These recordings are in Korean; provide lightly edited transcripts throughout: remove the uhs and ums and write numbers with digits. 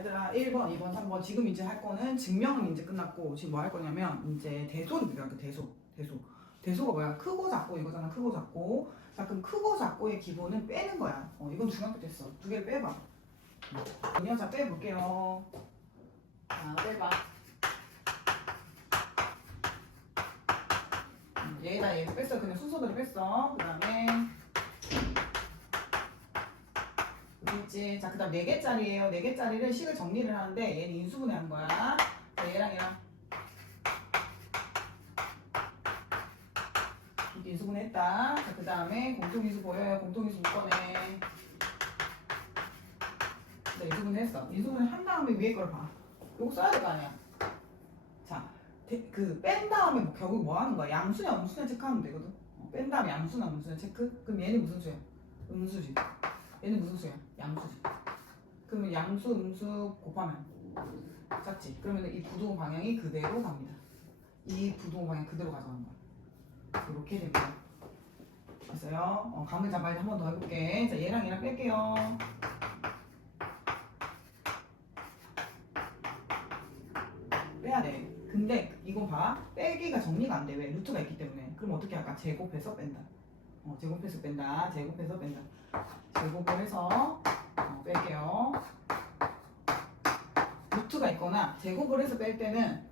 얘들아 1번, 2번, 3번 지금 이제 할 거는 증명은 이제 끝났고 지금 뭐 할 거냐면 이제 대소를 비교할게. 대소가 뭐야? 크고 작고 이거잖아. 크고 작고. 자 그럼 크고 작고의 기본은 빼는 거야. 이건 중학교 때 했어. 두 개를 빼봐. 그냥 자 빼볼게요. 자 빼봐. 얘다 얘 뺐어. 그냥 순서대로 뺐어. 그 다음에 있지. 자, 그 다음 4개짜리예요. 4개짜리를 식을 정리를 하는데 얘는 인수분해 하는 거야. 자, 얘랑 이렇게 인수분해 했다. 자, 그 다음에 공통인수 보여요. 공통인수 묶어내. 자, 인수분해 했어. 인수분해 한 다음에 위에 걸 봐. 요거 써야 될 거 아니야. 자, 뺀 다음에 결국 뭐 하는 거야? 양수냐 음수냐 체크하면 되거든. 뺀 다음에 양수나 음수냐 체크? 그럼 얘는 무슨 수야? 음수지. 얘는 무슨 수야? 양수지. 그러면 양수, 음수 곱하면 작지. 그러면 이 부동 방향이 그대로 갑니다. 이 부동 방향 그대로 가져가는 거야. 이렇게 됩니다. 됐어요? 감을 잡아야 한 번 더 해볼게. 자, 얘랑 뺄게요. 빼야 돼. 근데 이건 봐. 빼기가 정리가 안 돼. 왜? 루트가 있기 때문에. 그럼 어떻게 할까? 제곱해서 뺀다. 제곱해서 뺀다. 제곱해서 뺀다. 제곱을 해서 뺄게요. 루트가 있거나 제곱을 해서 뺄 때는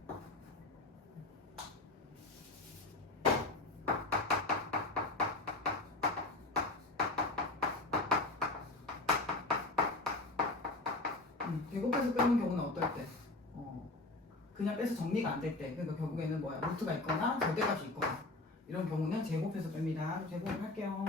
제곱해서 빼는 경우는 어떨 때? 그냥 빼서 정리가 안 될 때. 그러니까 결국에는 뭐야? 루트가 있거나 절대값이 있거나 이런 경우는 제곱해서 뺍니다. 제곱을 할게요.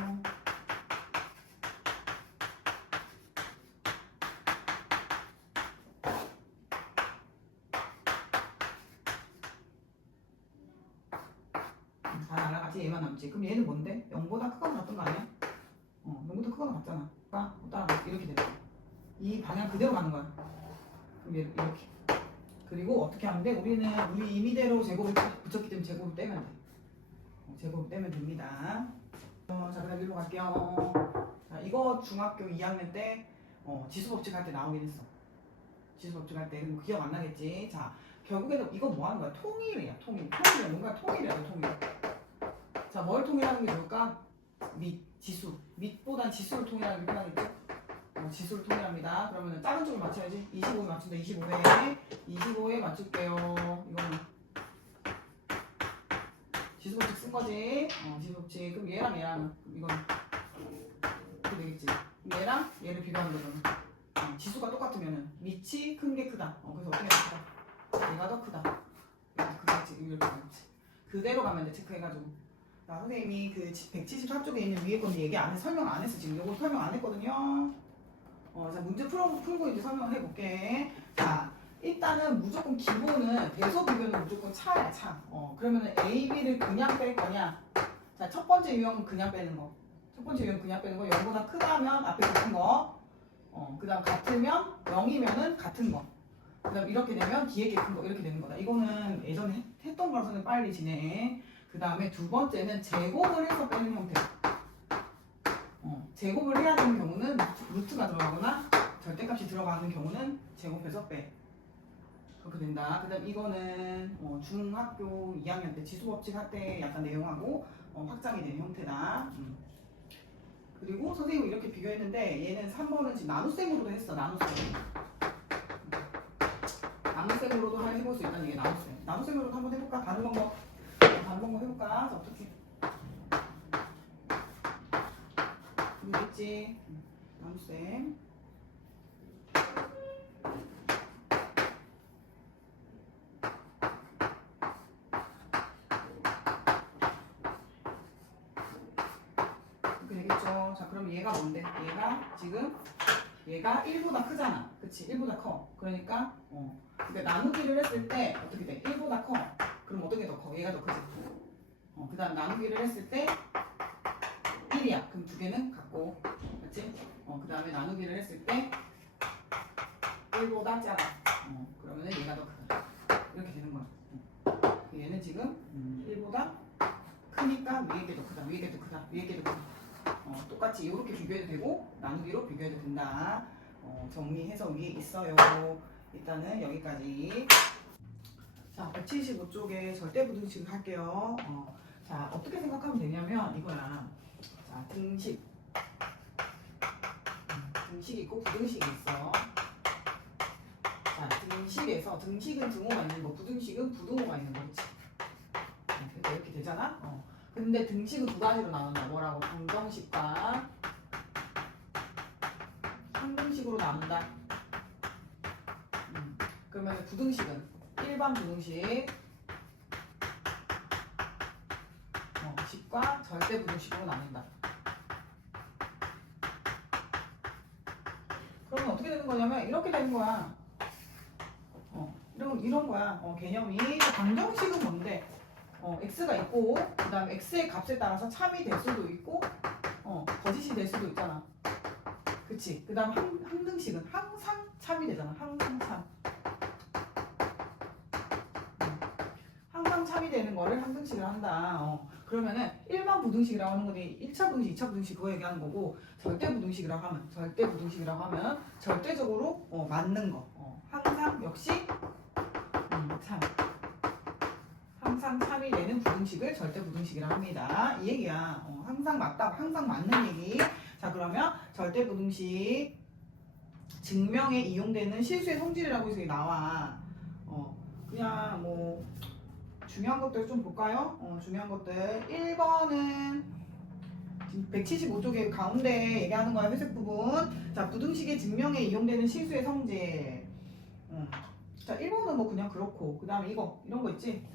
다 날아가지. 얘만 남지. 그럼 얘는 뭔데? 0보다 크거나 같은 거 아니야? 0보다 크거나 같잖아. 따라 이렇게 되는 거야. 이 방향 그대로 가는 거야. 그럼 얘를 이렇게. 그리고 어떻게 하면 돼? 우리 임의대로 제곱을 붙였기 때문에 제곱을 떼면 돼. 제곱을 떼면 됩니다. 자, 그다음 일로 갈게요. 자, 이거 중학교 2학년 때 지수법칙 할 때 나오긴 했어. 지수법칙 할 때 기억 안 나겠지? 자, 결국에는 이거 뭐 하는 거야? 통일이야. 통일이야. 뭔가 통일이야. 통일. 자, 뭘 통일하는 게 좋을까? 지수. 밑보단 지수를 통일하는 게 편하겠죠? 지수를 통일합니다. 그러면 작은 쪽을 맞춰야지. 25에 맞춘다. 25에 맞출게요. 이거는 지수법칙 쓴 거지. 지수법칙. 그럼 얘랑 이건 이렇게 되겠지. 그럼 얘랑 얘를 비교하는 거잖아. 지수가 똑같으면은 밑이 큰 게 크다. 그래서 어떻게 크다? 얘가 더 크다. 얘가 크겠지. 이렇게 되겠지. 그대로 가면 돼. 체크해가지고. 자, 선생님이 그 174쪽에 있는 위에 건데 얘기 안 해. 설명 안 했어. 지금 요거 설명 안 했거든요. 자, 문제 풀고 이제 설명을 해볼게. 자, 일단은 무조건 기본은 대소 비교는 무조건 차야, 차. 그러면은 A, B를 그냥 뺄 거냐? 자, 첫 번째 유형은 그냥 빼는 거. 0보다 크다면 앞에 같은 거. 그 다음 같으면 0이면은 같은 거. 그 다음 이렇게 되면 뒤에 게 큰 거. 이렇게 되는 거다. 이거는 예전에 했던 거라서는 빨리 진행해. 그 다음에 두 번째는 제곱을 해서 빼는 형태. 제곱을 해야 되는 경우는 루트가 들어가거나 절대값이 들어가는 경우는 제곱해서 빼. 그렇게 된다. 그 다음 이거는 중학교 2학년 때 지수법칙 할 때 약간 내용하고 확장이 되는 형태다. 그리고 선생님이 이렇게 비교했는데 얘는 3번은 지금 나눗셈으로도 했어. 나눗셈으로도 해볼 수 있다는 얘기. 나눗셈으로도 한번 해볼까? 다른 방법 해볼까? 자, 어떻게 있지? 나눗셈. 이렇게 되겠죠? 자, 그럼 얘가 뭔데? 얘가 1보다 크잖아. 그치? 1보다 커. 그러니까 나누기를 했을 때 어떻게 돼? 1보다 커. 그럼 어떻게 더 커? 얘가 더 크지? 그 다음 나누기를 했을 때 1이야. 그럼 두 개는 같고. 그치? 그 다음에 나누기를 했을 때 1보다 작아. 그러면 얘가 더 크다. 이렇게 되는 거야. 얘는 지금 1보다 크니까 위에 게 더 크다. 위에 게 더 크다. 똑같이 이렇게 비교해도 되고 나누기로 비교해도 된다. 정리 해석이 있어요. 일단은 여기까지. 자, 175쪽에 절대부등식 할게요. 자, 어떻게 생각하면 되냐면 이거야. 자, 등식. 등식이 있고 부등식이 있어. 자, 등식에서 등식은 등호가 있는 거, 부등식은 부등호가 있는 거, 그렇지? 그러니까 이렇게 되잖아. 근데 등식은 두 가지로 나눈다. 뭐라고? 방정식과 항등식으로 나눈다. 그러면 부등식은 일반 부등식, 식과 절대 부등식으로 나눈다. 그러면 어떻게 되는 거냐면 이렇게 되는 거야. 이런 거야. 개념이. 방정식은 뭔데? x가 있고 그 다음에 x의 값에 따라서 참이 될 수도 있고 거짓이 될 수도 있잖아. 그치? 그 다음 항등식은 항상 참이 되잖아. 항상 참. 항상 참이 되는 거를 항등식을 한다. 그러면은 일반 부등식이라고 하는 거니 1차 부등식, 2차 부등식 그거 얘기하는 거고 절대 부등식이라고 하면 절대적으로 맞는 거. 항상 역시 참. 항상 참이 되는 부등식을 절대 부등식이라고 합니다. 이 얘기야. 항상 맞다, 항상 맞는 얘기. 자, 그러면 절대 부등식 증명에 이용되는 실수의 성질이라고 해서 나와. 그냥 뭐 중요한 것들 좀 볼까요? 중요한 것들 1번은 175쪽에 가운데 얘기하는 거야. 회색 부분. 자, 부등식의 증명에 이용되는 실수의 성질. 자, 1번은 뭐 그냥 그렇고 그 다음에 이런 거 있지?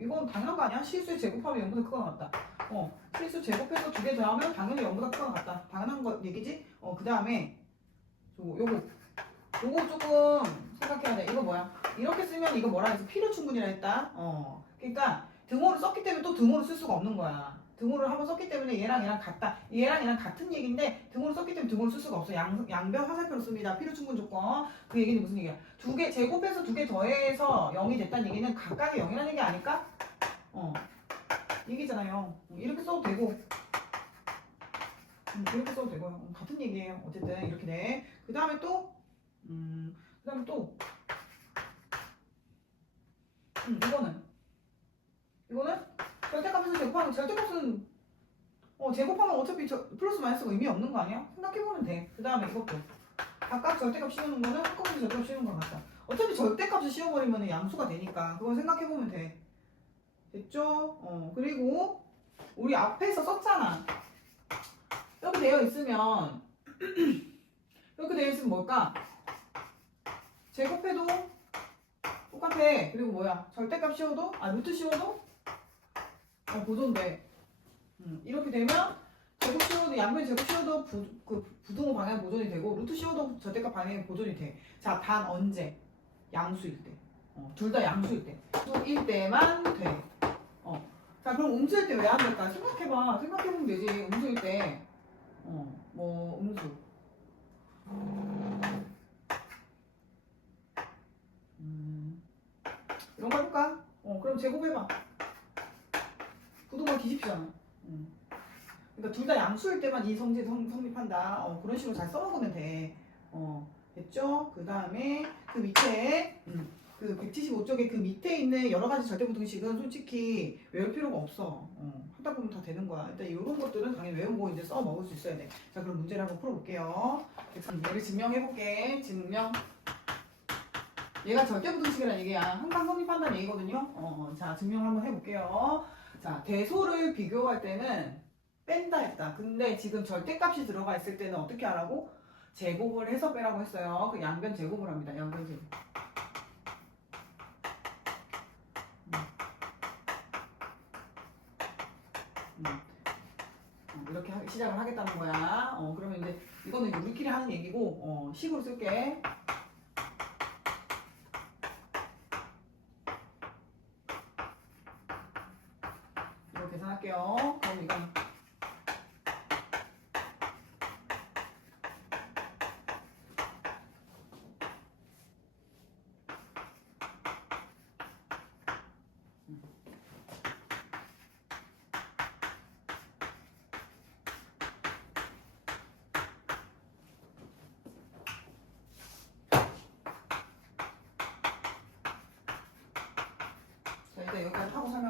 이건 당연한 거 아니야? 실수의 제곱하면 0보다 크거나 같다. 실수 제곱해서 두 개 더하면 당연히 0보다 크거나 같다. 당연한 거 얘기지? 그 다음에 요거 조금 생각해야 돼. 이거 뭐야? 이렇게 쓰면 이거 뭐라 해서 필요 충분이라 했다. 그러니까 등호를 썼기 때문에 또 등호를 쓸 수가 없는 거야. 등호를 한번 썼기 때문에 얘랑 얘랑 같다. 얘랑 얘랑 같은 얘기인데 등호를 썼기 때문에 등호를 쓸 수가 없어. 양변 화살표로 씁니다. 필요 충분 조건. 그 얘기는 무슨 얘기야? 두 개 제곱해서 두 개 더해서 0이 됐다는 얘기는 각각의 0이라는 얘기 아닐까? 얘기잖아요. 이렇게 써도 되고 이렇게 써도 되고요. 같은 얘기예요. 어쨌든 이렇게 돼. 그 다음에 또 이거는 절대값에서 제곱하면 절대값은 제곱하면 어차피 플러스 마이너스가 의미 없는 거 아니야? 생각해보면 돼. 그 다음에 이것도 각각 절대값 씌우는 거는 한꺼번에 절대값 씌우는 거 같다. 어차피 절대값을 씌워버리면 양수가 되니까 그건 생각해보면 돼. 됐죠? 그리고 우리 앞에서 썼잖아. 이렇게 되어 있으면 이렇게 되어 있으면 뭘까? 제곱해도 똑같아. 그리고 뭐야? 절대값 씌워도 루트 씌워도 보존돼. 이렇게 되면 제곱 씌워도 양변 제곱 씌워도 부등호 방향 보존이 되고 루트 씌워도 절대값 방향 보존이 돼. 자, 단 언제? 양수일 때. 둘 다 양수일 때. 수일 때만 돼. 자, 그럼 음수일 때 왜 안 될까? 생각해보면 되지. 음수일 때. 음수. 이런 거 해볼까? 그럼 제곱해봐. 부등호 뒤집히잖아. 그러니까 둘 다 양수일 때만 이 성질 성립한다. 그런 식으로 잘 써먹으면 돼. 됐죠? 그 다음에 그 밑에 그 175쪽에 그 밑에 있는 여러 가지 절대부등식은 솔직히 외울 필요가 없어. 하다 보면 다 되는 거야. 일단 이런 것들은 당연히 외우고 이제 써 먹을 수 있어야 돼. 자, 그럼 문제를 한번 풀어볼게요. 얘를 증명해볼게. 증명. 얘가 절대부등식이라는 얘기야. 항상 성립한다는 얘기거든요. 자, 증명 한번 해볼게요. 자, 대소를 비교할 때는 뺀다 했다. 근데 지금 절대값이 들어가 있을 때는 어떻게 하라고? 제곱을 해서 빼라고 했어요. 그 양변 제곱을 합니다. 양변 제곱. 이렇게 시작을 하겠다는 거야. 그러면 이제 이거는 우리끼리 하는 얘기고 식으로 쓸게. 이렇게 계산할게요. 그럼 이건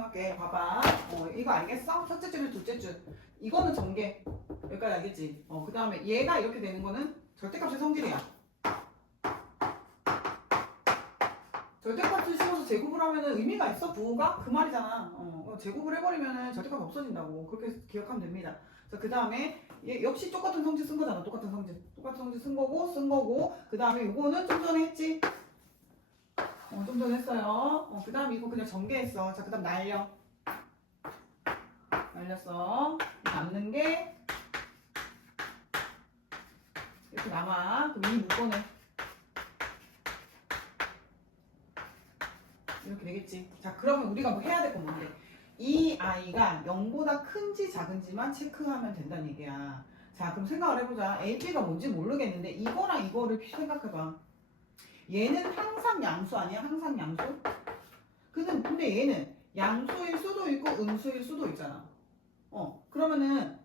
설명할게. 봐봐. 이거 알겠어? 첫째 줄에 둘째 줄. 이거는 전개. 여기까지 알겠지? 그 다음에 얘가 이렇게 되는 거는 절대값의 성질이야. 절대값을 씌워서 제곱을 하면은 의미가 있어? 부호가? 그 말이잖아. 제곱을 해버리면은 절대값 없어진다고. 그렇게 기억하면 됩니다. 자, 그 다음에 얘 역시 똑같은 성질 쓴 거잖아. 똑같은 성질 쓴 거고. 그 다음에 요거는 좀 전에 했지? 좀 전에 했어요. 그 다음에 이거 그냥 전개했어. 자, 그 다음 날렸어. 남는 게 이렇게 남아. 그럼 이 묶어내. 이렇게 되겠지. 자, 그러면 우리가 뭐 해야 될 건 뭔데? 이 아이가 0보다 큰지 작은지만 체크하면 된다는 얘기야. 자, 그럼 생각을 해보자. A, B가 뭔지 모르겠는데 이거랑 이거를 생각해봐. 얘는 항상 양수 아니야? 항상 양수? 근데 얘는 양수일 수도 있고 음수일 수도 있잖아. 그러면은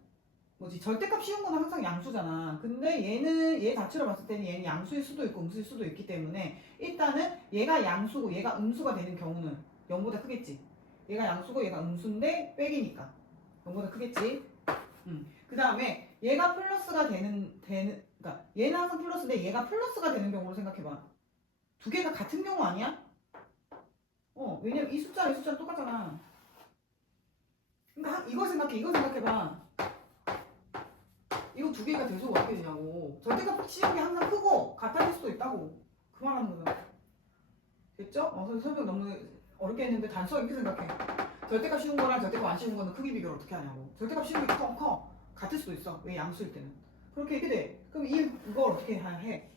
뭐지? 절대값 쉬운 거는 항상 양수잖아. 근데 얘 자체로 봤을 때는 얘는 양수일 수도 있고 음수일 수도 있기 때문에 일단은 얘가 양수고 얘가 음수가 되는 경우는 0보다 크겠지. 얘가 양수고 얘가 음수인데 빼기니까 0보다 크겠지. 그 다음에 얘가 플러스가 그러니까 얘는 항상 플러스인데 얘가 플러스가 되는 경우로 생각해봐. 두 개가 같은 경우 아니야? 왜냐면 이 숫자랑 똑같잖아. 그러니까 이거 생각해봐. 이거 두 개가 대소가 어떻게 되냐고. 절대값 치는 게 항상 크고 같아질 수도 있다고. 그 말하는 거잖아. 됐죠? 설명 너무 어렵게 했는데 단순하게 이렇게 생각해. 절대값 쉬운 거랑 절대값 안 쉬운 거는 크기 비교를 어떻게 하냐고. 절대값 쉬운 게 커. 같을 수도 있어. 왜 양수일 때는. 그렇게 얘기 돼. 그럼 이걸 어떻게 해?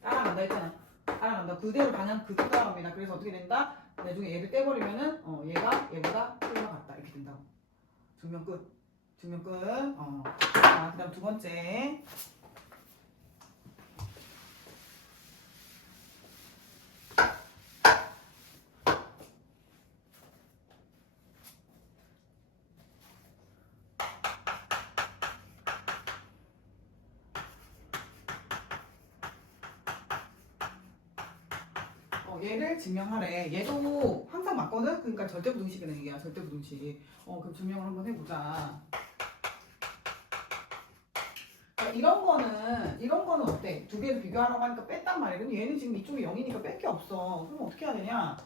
따라간다 했잖아. 따라간다. 그대로 방향 그대로 따라갑니다. 그래서 어떻게 된다? 나중에 얘를 떼버리면은 얘가 얘보다 크기가 같다. 이렇게 된다고. 증명 끝. 자, 그 다음 두 번째. 얘를 증명하래. 얘도 항상 맞거든? 그러니까 절대부등식이라는 얘기야. 절대부등식. 그럼 증명을 한번 해보자. 이런 거는 어때? 두 개를 비교하라고 하니까 뺐단 말이야. 근데 얘는 지금 이쪽에 0이니까 뺄 게 없어. 그럼 어떻게 해야 되냐?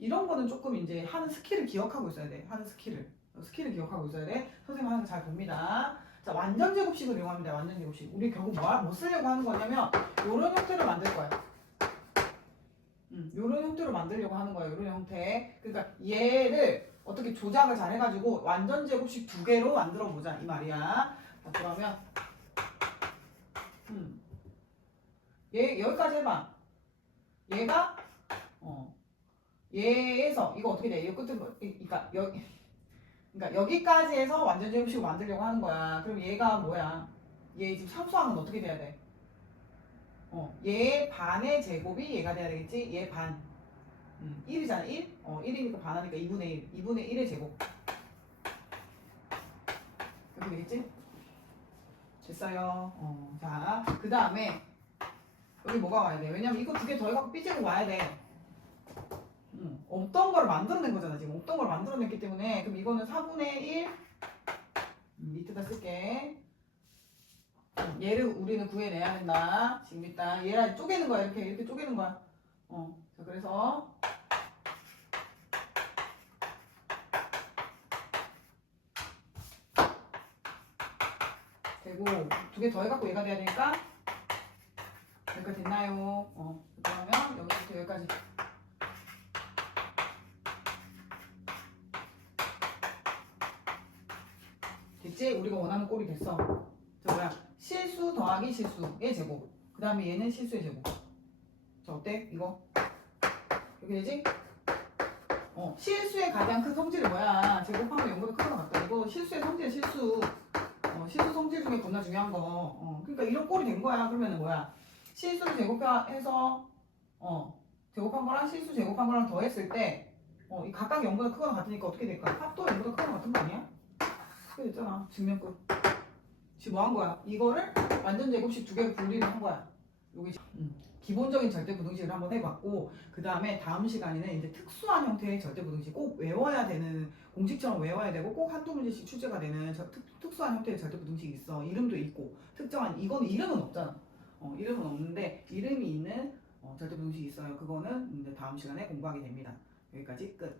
이런 거는 조금 이제 하는 스킬을 기억하고 있어야 돼. 스킬을 기억하고 있어야 돼. 선생님 하는 거 잘 봅니다. 자, 완전 제곱식을 이용합니다. 완전 제곱식. 우리 결국 뭐 쓰려고 하는 거냐면 요런 형태를 만들 거야. 요런 형태로 만들려고 하는 거야. 요런 형태. 그러니까 얘를 어떻게 조작을 잘 해가지고 완전 제곱식 두 개로 만들어 보자 이 말이야. 자, 그러면 얘 여기까지 해봐. 얘가 얘에서 이거 어떻게 돼? 이거 끝은 그러니까 여기까지 해서 완전 제곱식을 만들려고 하는 거야. 그럼 얘가 뭐야? 얘 지금 참수항은 어떻게 돼야 돼? 얘 반의 제곱이 얘가 돼야 되겠지? 얘 반. 1이잖아, 1? 1이니까 반하니까 2분의 1. 2분의 1의 제곱. 이렇게 되겠지? 됐어요. 자, 그 다음에 여기 뭐가 와야 돼? 왜냐면 이거 두 개 더해갖고 삐지고 와야 돼. 없던 걸 만들어낸 거잖아. 지금 없던 걸 만들어냈기 때문에. 그럼 이거는 4분의 1 밑에다 쓸게. 얘를 우리는 구해내야 된다. 지금 일단 얘를 쪼개는 거야. 이렇게 쪼개는 거야. 자, 그래서 되고 두 개 더해갖고 얘가 돼야 되니까 여기까지 됐나요? 그러면 여기부터 여기까지. 됐지? 우리가 원하는 꼴이 됐어. 자, 뭐야? 실수 더하기 실수의 제곱. 그 다음에 얘는 실수의 제곱. 자, 어때? 이거? 이렇게 되지? 실수의 가장 큰 성질이 뭐야? 제곱하면 0보다 크거나 같다. 이거 실수의 성질은 실수 성질 중에 겁나 중요한 거. 그러니까 이런 꼴이 된 거야. 그러면은 뭐야? 실수를 제곱해서 제곱한 거랑 실수 제곱한 거랑 더했을 때 이 각각 0보다 크거나 같으니까 어떻게 될까? 합도 0보다 크거나 같은 거 아니야? 그게 됐잖아. 증명 끝. 지금 뭐 한 거야? 이거를 완전 제곱식 두 개로 분리를 한 거야. 여기 기본적인 절대부등식을 한번 해봤고 그 다음에 다음 시간에는 이제 특수한 형태의 절대부등식 꼭 외워야 되는 공식처럼 외워야 되고 꼭 한두 문제씩 출제가 되는 특수한 형태의 절대부등식이 있어. 이름도 있고 특정한 이거는 이름은 없잖아. 이름은 없는데 이름이 있는 절대부등식이 있어요. 그거는 이제 다음 시간에 공부하게 됩니다. 여기까지 끝.